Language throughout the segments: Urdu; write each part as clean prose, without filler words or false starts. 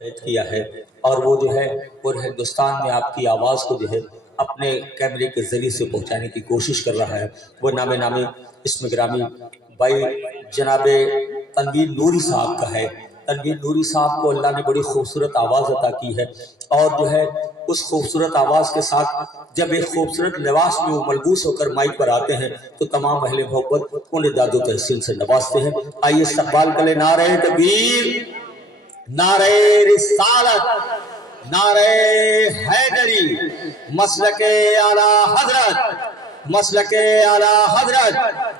کیا ہے اور وہ جو ہے پورے ہندوستان میں آپ کی آواز کو جو ہے اپنے کیمرے کے ذریعے سے پہنچانے کی کوشش کر رہا ہے۔ وہ نامی اسم گرامی بھائی جناب تنویر نوری صاحب کا ہے۔ تنویر نوری صاحب کو اللہ نے بڑی خوبصورت آواز عطا کی ہے اور جو ہے اس خوبصورت آواز کے ساتھ جب ایک خوبصورت لباس میں وہ ملبوس ہو کر مائک پر آتے ہیں تو تمام اہل محبت انہیں داد و تحسین سے نوازتے ہیں۔ آئیے استقبال کریں نعرہ تکبیر، نعرہ رسالت، نعرہ حیدری، مسلک اعلیٰ حضرت، مسلک اعلیٰ حضرت،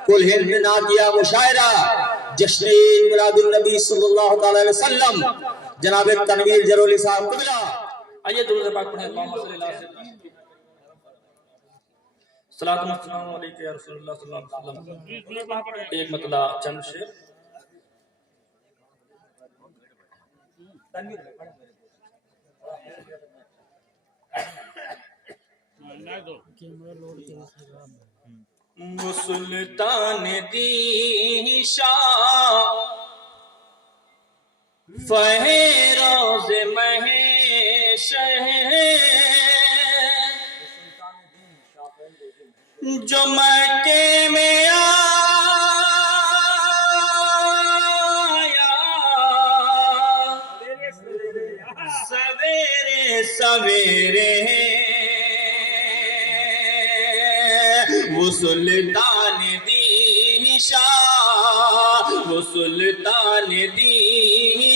کل ہند نعتیہ مشاعرہ جشن میلاد النبی صلی اللہ علیہ وسلم جناب تنویر جرولی صاحب قبلہ۔ آئیے درود پاک پڑھیں، اللہم صلی اللہ علیہ وسلم، صلاۃ و سلام علیکہ یا رسول اللہ صلی اللہ علیہ وسلم۔ ایک مطلع چند شعر۔ وہ سلطان دی شاہ فہروز مہشہ جو مکے میں آیا سویرے سویرے، وہ سلطان دی شاہ، وہ سلطان دی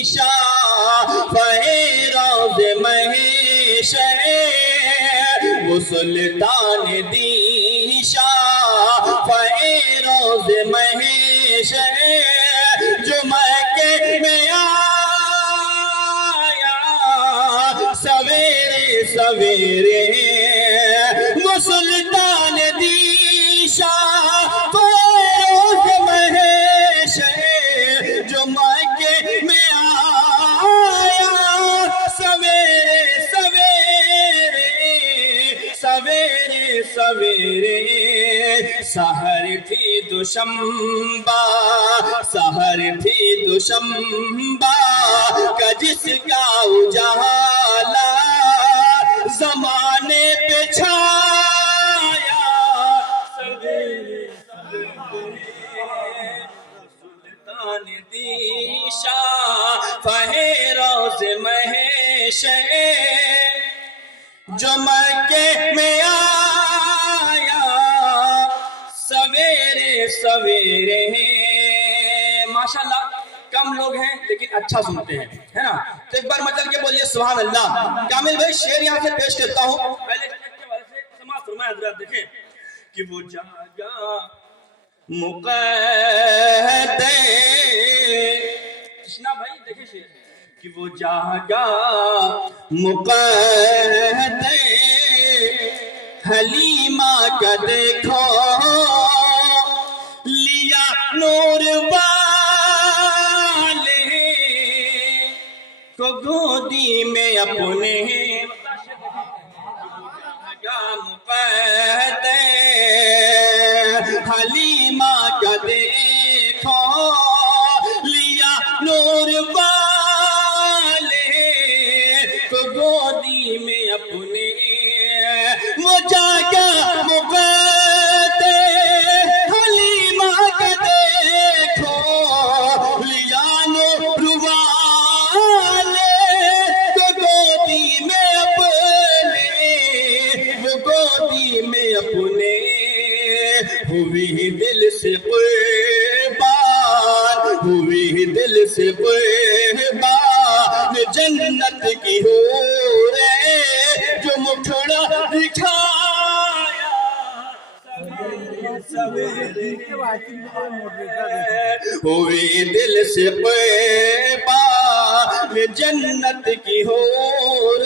شاہ فہروز مہشہ، وہ سلطان دی شاہ فہروز مہشہ جو مکے میں آیا سویرے سویرے، وہ سلطان دی شاہ فہروز مہشہ جو مکے میں آیا سویرے سویرے، سویرے سویرے، سحر تھی دوشنبہ، سحر تھی دوشنبہ کا جس کا اجالا زمانے پہ چھایا سویرے سویرے، سلطان دی شاہ فہروز مہشہ جو مکے میں آیا سویرے سویرے۔ ماشاءاللہ کم لوگ ہیں لیکن اچھا سنتے ہیں، ہے نا؟ تو ایک بار مچل کے بولیے سبحان اللہ۔ کامل بھائی شعر یہاں سے پیش کرتا ہوں، پہلے سماعت فرمائے حضرات۔ دیکھیں کہ وہ جاگا مقید کشنا بھائی، دیکھیں شعر کہ وہ جاگا مقید حلیمہ کا دیکھو لیا نور والے کو گودی میں اپنے، مقید حلیمہ کا دیکھو لیا نور والے کو گودی میں اپنے، وہ جاگا مقید حلیمہ کا دیکھو لیا نور والے کو گودی میں اپنے، وہ گودی میں اپنے، ہوئی دل سے قربان، ہوئی دل سے قربان جنت کی حور جو مکھڑا دکھایا سویرے، ہوئی دل سے قربان جنت کی حور۔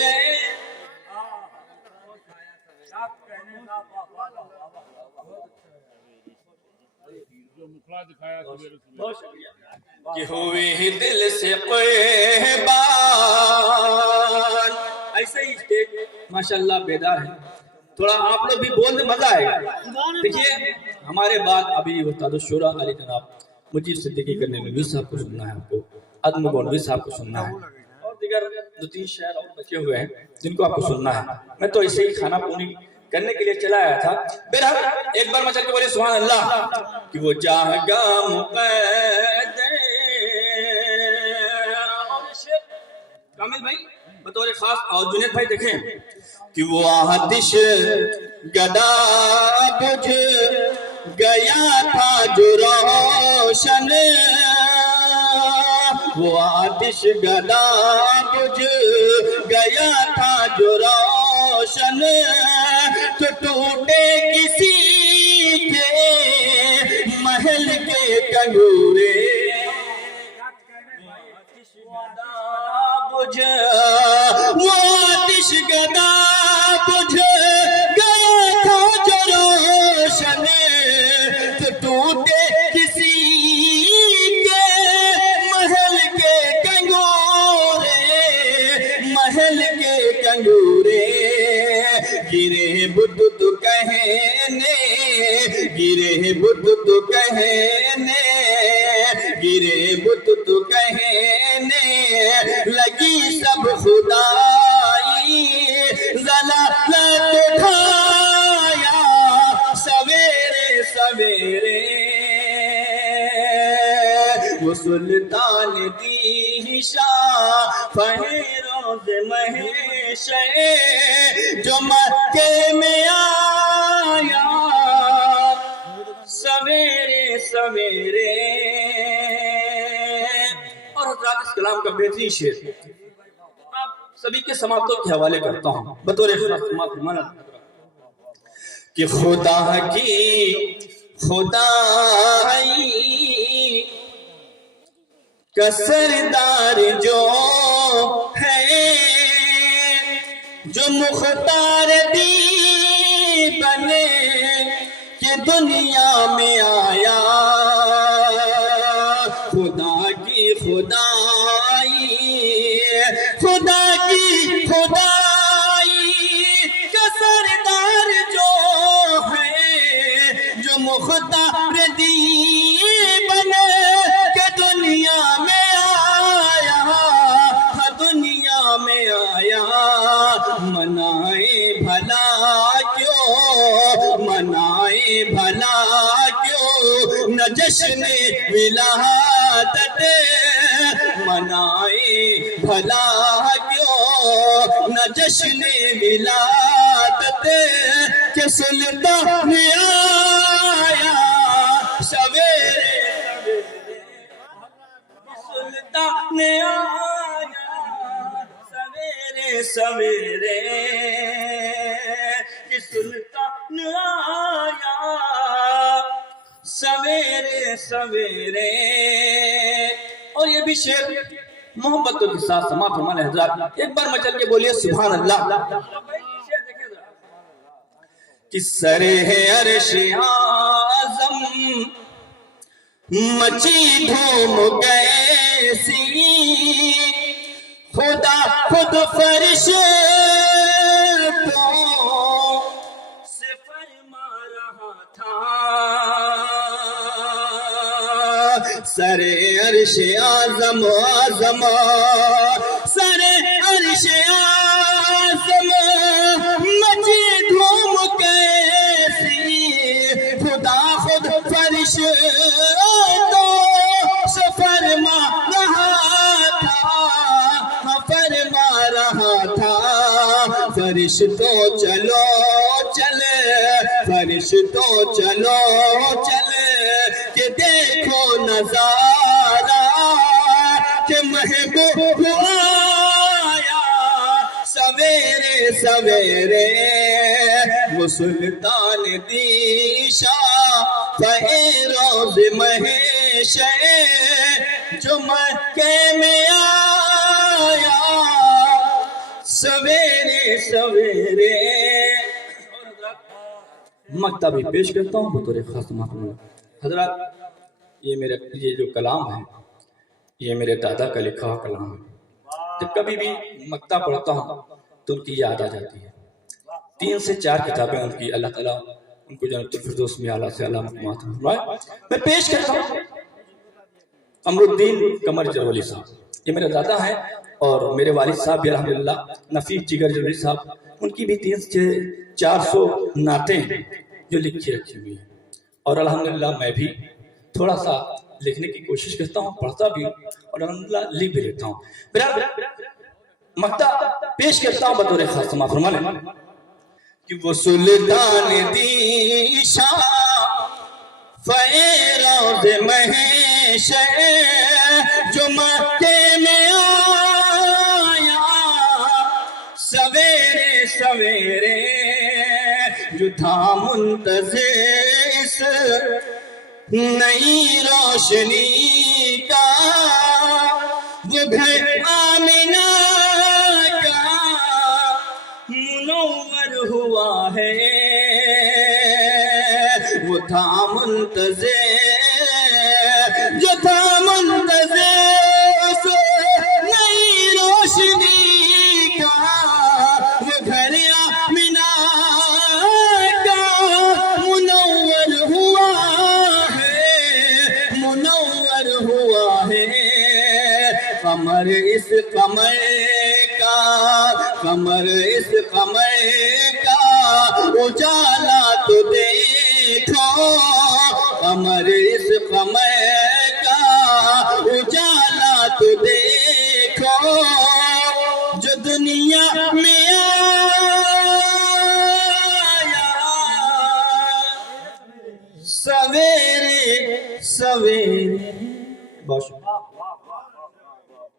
کہ ہوئے دل سے قربان، ایسے ہی ماشاءاللہ بیدار ہے، تھوڑا آپ لوگ بھی بول دیں مزہ آئے گا۔ دیکھیے ہمارے بعد ابھی استاد الشورا علی جناب مجید صدیقی کرنے نبی صاحب کو سننا ہے، آپ کو عدم گونوی صاحب کو سننا ہے، اور دیگر 2-3 شعر اور بچے ہوئے ہیں جن کو آپ کو سننا ہے. میں تو ایسے ہی کھانا پونی کرنے کے لیے چلا آیا تھا. بہرحال ایک بار مچل کے بولے سبحان اللہ کہ وہ جاگا مقید. اور شعر کامل بھائی بطور خاص اور جنید بھائی دیکھیں کہ وہ آتش گدا بجھ گیا تھا جو روشن. وہ آتش گدا بجھ گیا تھا جو روشن. تو ٹوٹے کسی کے محل کے کنگورے. وہ آتش گدا بجھ گیا تھا جو روشن. تو ٹوٹے کسی کے محل کے کنگورے. محل کے کنگورے گرے بت تو کہنے. گرے بت تو کہنے. گرے بت تو کہنے لگی سب خدائی. ضلالت اٹھایا سویرے سویرے. وہ سلطان دی شاہ فہروز مہیشے جو مکے میں آیا سویرے سویرے. اور حضرات اس کلام کا بہترین شعر آپ سبھی کے سماعتوں کے حوالے کرتا ہوں بطور سماعت فرمانا کہ خدا کی خدائی کا سردار جو ہے جو مختار دی بنے کہ دنیا میں آیا. خدا کی خدائی. خدا کی خدائی کا سردار جو ہے جو مختار دی بنے کہ دنیا میں آیا. دنیا میں آیا. منائے بھلا کیوں. منائے بھلا کیوں نہ جشن ولادت. منائے بھلا کیوں نہ جشن ولادت. کہ سلطان آیا سویرے. سلطان آیا سویرے سویرے. کہ سلطان آیا سویرے سویرے. اور یہ بھی شعر محبتوں کے ساتھ سماعت فرمانے حضرات ایک بار مچل کے بولیے سبحان اللہ. کہ سر ہے عرش اعظم مچی دھوم کیسی. خدا خود فرش سے فرما رہا تھا. سر عرش اعظم اعظم. سر عرش اعظم مچی دھوم کیسی. خدا خود فرش تو سے فرما رہا تھا. فرما رہا تھا. فرشتوں چلو چلے. فرشتوں چلو چلے کہ دیکھو نظارہ کہ محبوب آیا سویرے سویرے. وہ سلطان دی شاہ فہروز مہیشے جو مکے میں آیا سویرے سویرے. مکتہ بھی پیش کرتا ہوں بطور خاص محترم حضرات. یہ جو کلام ہے یہ میرے دادا کا لکھا ہوا کلام ہے. جب کبھی بھی مکتہ پڑھتا ہوں تو ان کی یاد آ جاتی ہے. 3 سے 4 کتابیں ان کی اللہ تعالیٰ ان کو جنت الفردوس میں اعلیٰ سے اعلیٰ مقامات فرمائے. میں پیش کرتا ہوں امر الدین قمر جرولی صاحب. یہ میرے دادا ہیں اور میرے والد صاحب بھی الحمدللہ نفیس جگر جوہری صاحب، ان کی بھی 300-400 نعتیں جو لکھی رکھی ہوئی ہیں، اور الحمدللہ میں بھی تھوڑا سا لکھنے کی کوشش کرتا ہوں، پڑھتا بھی اور الحمدللہ لکھ بھی لیتا ہوں۔ برادر مقطع پیش کرتا ہوں بطور خاص، معاف فرما لیں کہ وہ سلطان دی شاہ فیروز مہیش جو مکے میں آیا سویرے سویرے، جو تھا منتظر اس نئی روشنی کا، وہ گھر آمنہ کا منور ہوا ہے، وہ تھا منتظر، جو تھا منتظر اس نئی روشنی کا، وہ گھر آمنہ کا منور ہوا ہے، منور ہوا ہے۔ قمر اس قمر کا، قمر اس قمر کا اجالا تو دیکھو، قمر اس قمر